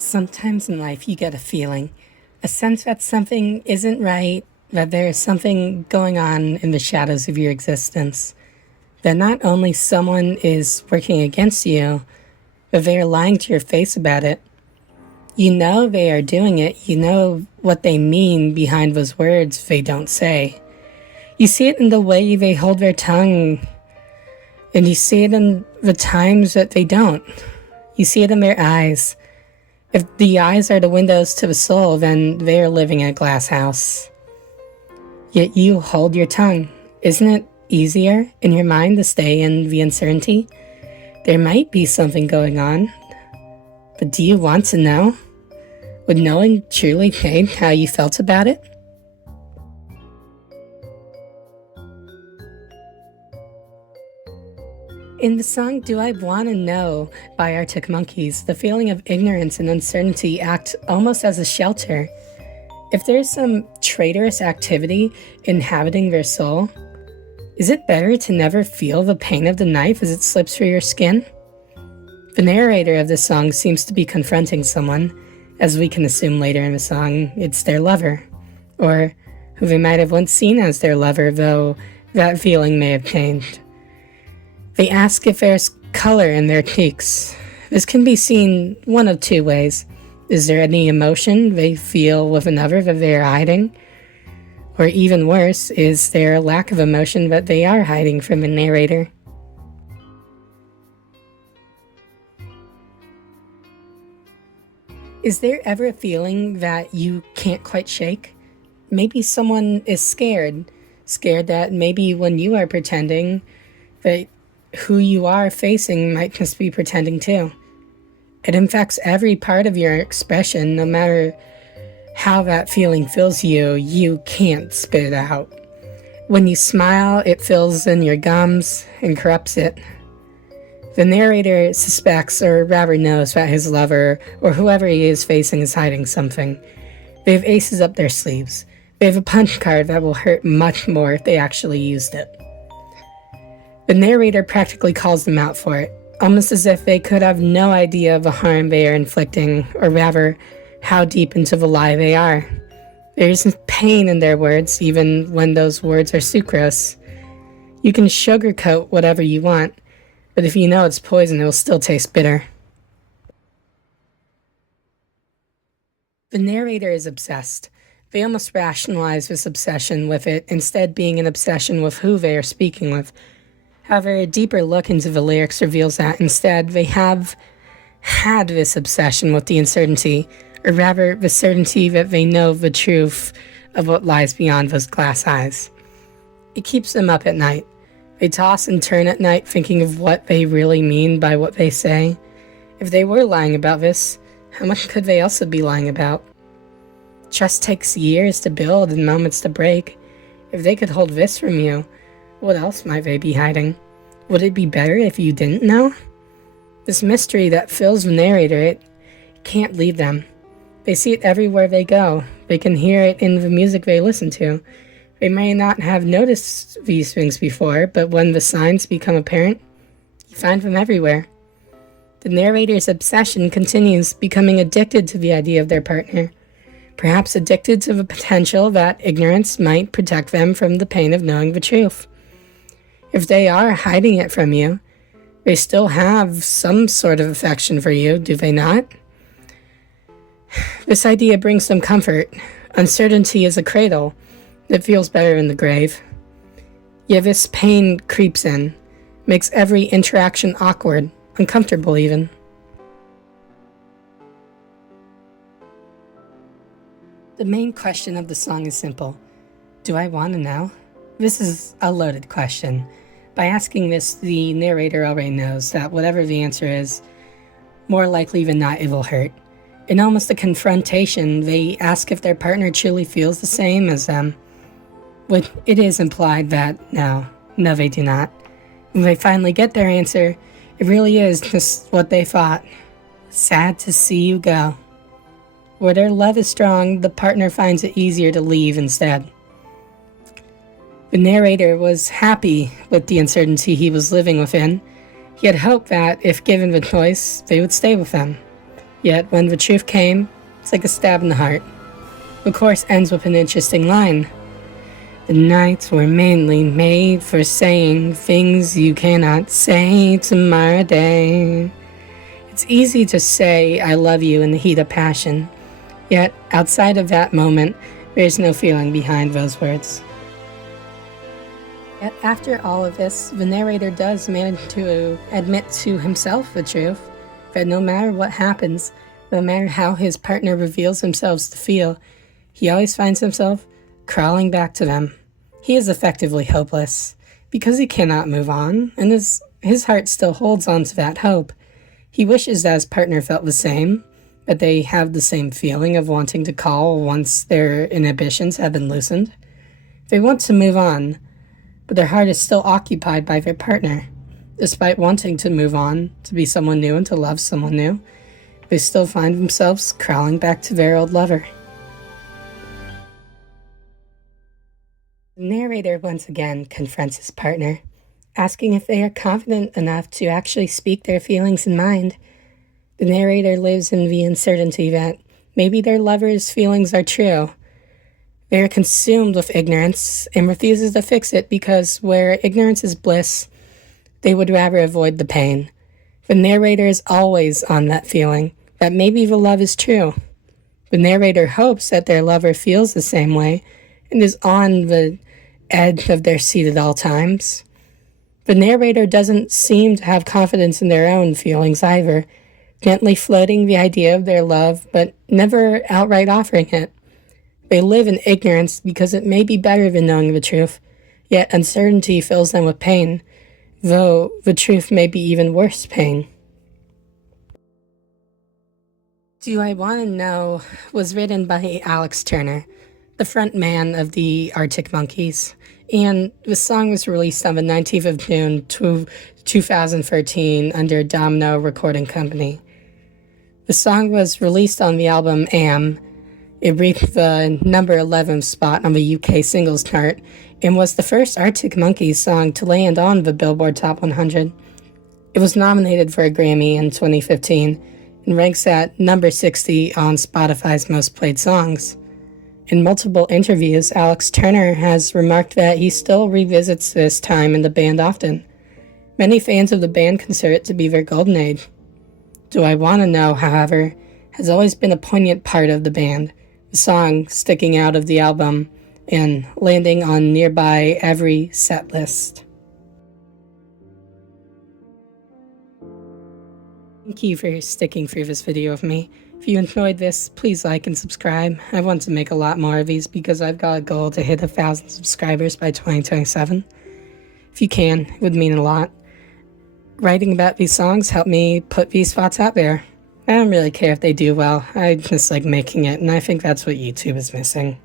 Sometimes in life you get a feeling, a sense that something isn't right, that there is something going on in the shadows of your existence. That not only someone is working against you, but they are lying to your face about it. You know they are doing it, you know what they mean behind those words they don't say. You see it in the way they hold their tongue, and you see it in the times that they don't. You see it in their eyes. If the eyes are the windows to the soul, then they are living in a glass house. Yet you hold your tongue. Isn't it easier in your mind to stay in the uncertainty? There might be something going on, but do you want to know? Would knowing truly change how you felt about it? In the song Do I Wanna Know by Arctic Monkeys, the feeling of ignorance and uncertainty act almost as a shelter. If there's some traitorous activity inhabiting their soul, is it better to never feel the pain of the knife as it slips through your skin? The narrator of this song seems to be confronting someone, as we can assume later in the song it's their lover, or who they might have once seen as their lover, though that feeling may have changed. They ask if there's color in their cheeks. This can be seen one of two ways. Is there any emotion they feel with another that they are hiding? Or even worse, is there a lack of emotion that they are hiding from the narrator? Is there ever a feeling that you can't quite shake? Maybe someone is scared that maybe when you are pretending, that who you are facing might just be pretending too. It infects every part of your expression. No matter how that feeling fills you, you can't spit it out. When you smile, it fills in your gums and corrupts it. The narrator suspects, or rather knows, that his lover, or whoever he is facing, is hiding something. They have aces up their sleeves. They have a punch card that will hurt much more if they actually used it. The narrator practically calls them out for it, almost as if they could have no idea of the harm they are inflicting, or rather, how deep into the lie they are. There is pain in their words, even when those words are sucrose. You can sugarcoat whatever you want, but if you know it's poison, it will still taste bitter. The narrator is obsessed. They almost rationalize this obsession with it, instead being an obsession with who they are speaking with. However, a deeper look into the lyrics reveals that instead they have had this obsession with the uncertainty, or rather the certainty that they know the truth of what lies beyond those glass eyes. It keeps them up at night. They toss and turn at night thinking of what they really mean by what they say. If they were lying about this, how much could they also be lying about? Trust takes years to build and moments to break. If they could hold this from you, what else might they be hiding? Would it be better if you didn't know? This mystery that fills the narrator, it can't leave them. They see it everywhere they go. They can hear it in the music they listen to. They may not have noticed these things before, but when the signs become apparent, you find them everywhere. The narrator's obsession continues, becoming addicted to the idea of their partner. Perhaps addicted to the potential that ignorance might protect them from the pain of knowing the truth. If they are hiding it from you, they still have some sort of affection for you, do they not? This idea brings them comfort. Uncertainty is a cradle. It feels better in the grave. Yet this pain creeps in, makes every interaction awkward, uncomfortable even. The main question of the song is simple. Do I want to know? This is a loaded question. By asking this, the narrator already knows that whatever the answer is, more likely than not, it will hurt. In almost a confrontation, they ask if their partner truly feels the same as them. But it is implied that no, they do not. When they finally get their answer, it really is just what they thought. Sad to see you go. Where their love is strong, the partner finds it easier to leave instead. The narrator was happy with the uncertainty he was living within. He had hoped that, if given the choice, they would stay with him. Yet when the truth came, it's like a stab in the heart. The chorus ends with an interesting line. The nights were mainly made for saying things you cannot say tomorrow day. It's easy to say I love you in the heat of passion, yet outside of that moment, there's no feeling behind those words. Yet after all of this, the narrator does manage to admit to himself the truth, that no matter what happens, no matter how his partner reveals themselves to feel, he always finds himself crawling back to them. He is effectively hopeless, because he cannot move on, and his heart still holds on to that hope. He wishes that his partner felt the same, that they have the same feeling of wanting to call once their inhibitions have been loosened. They want to move on, but their heart is still occupied by their partner. Despite wanting to move on, to be someone new and to love someone new, they still find themselves crawling back to their old lover. The narrator once again confronts his partner, asking if they are confident enough to actually speak their feelings in mind. The narrator lives in the uncertainty that maybe their lover's feelings are true. They are consumed with ignorance and refuses to fix it because where ignorance is bliss, they would rather avoid the pain. The narrator is always on that feeling that maybe the love is true. The narrator hopes that their lover feels the same way and is on the edge of their seat at all times. The narrator doesn't seem to have confidence in their own feelings either, gently floating the idea of their love, but never outright offering it. They live in ignorance because it may be better than knowing the truth, yet uncertainty fills them with pain, though the truth may be even worse pain. Do I Want to Know was written by Alex Turner, the front man of the Arctic Monkeys, and the song was released on the 19th of June 2013 under Domino Recording Company. The song was released on the album Am. It reached the number 11 spot on the UK singles chart and was the first Arctic Monkeys song to land on the Billboard Top 100. It was nominated for a Grammy in 2015 and ranks at number 60 on Spotify's most played songs. In multiple interviews, Alex Turner has remarked that he still revisits this time in the band often. Many fans of the band consider it to be their golden age. Do I Want to Know, however, has always been a poignant part of the band, the song sticking out of the album and landing on nearby every set list. Thank you for sticking through this video with me. If you enjoyed this, please like and subscribe. I want to make a lot more of these because I've got a goal to hit 1,000 subscribers by 2027. If you can, it would mean a lot. Writing about these songs helped me put these thoughts out there. I don't really care if they do well. I just like making it, and I think that's what YouTube is missing.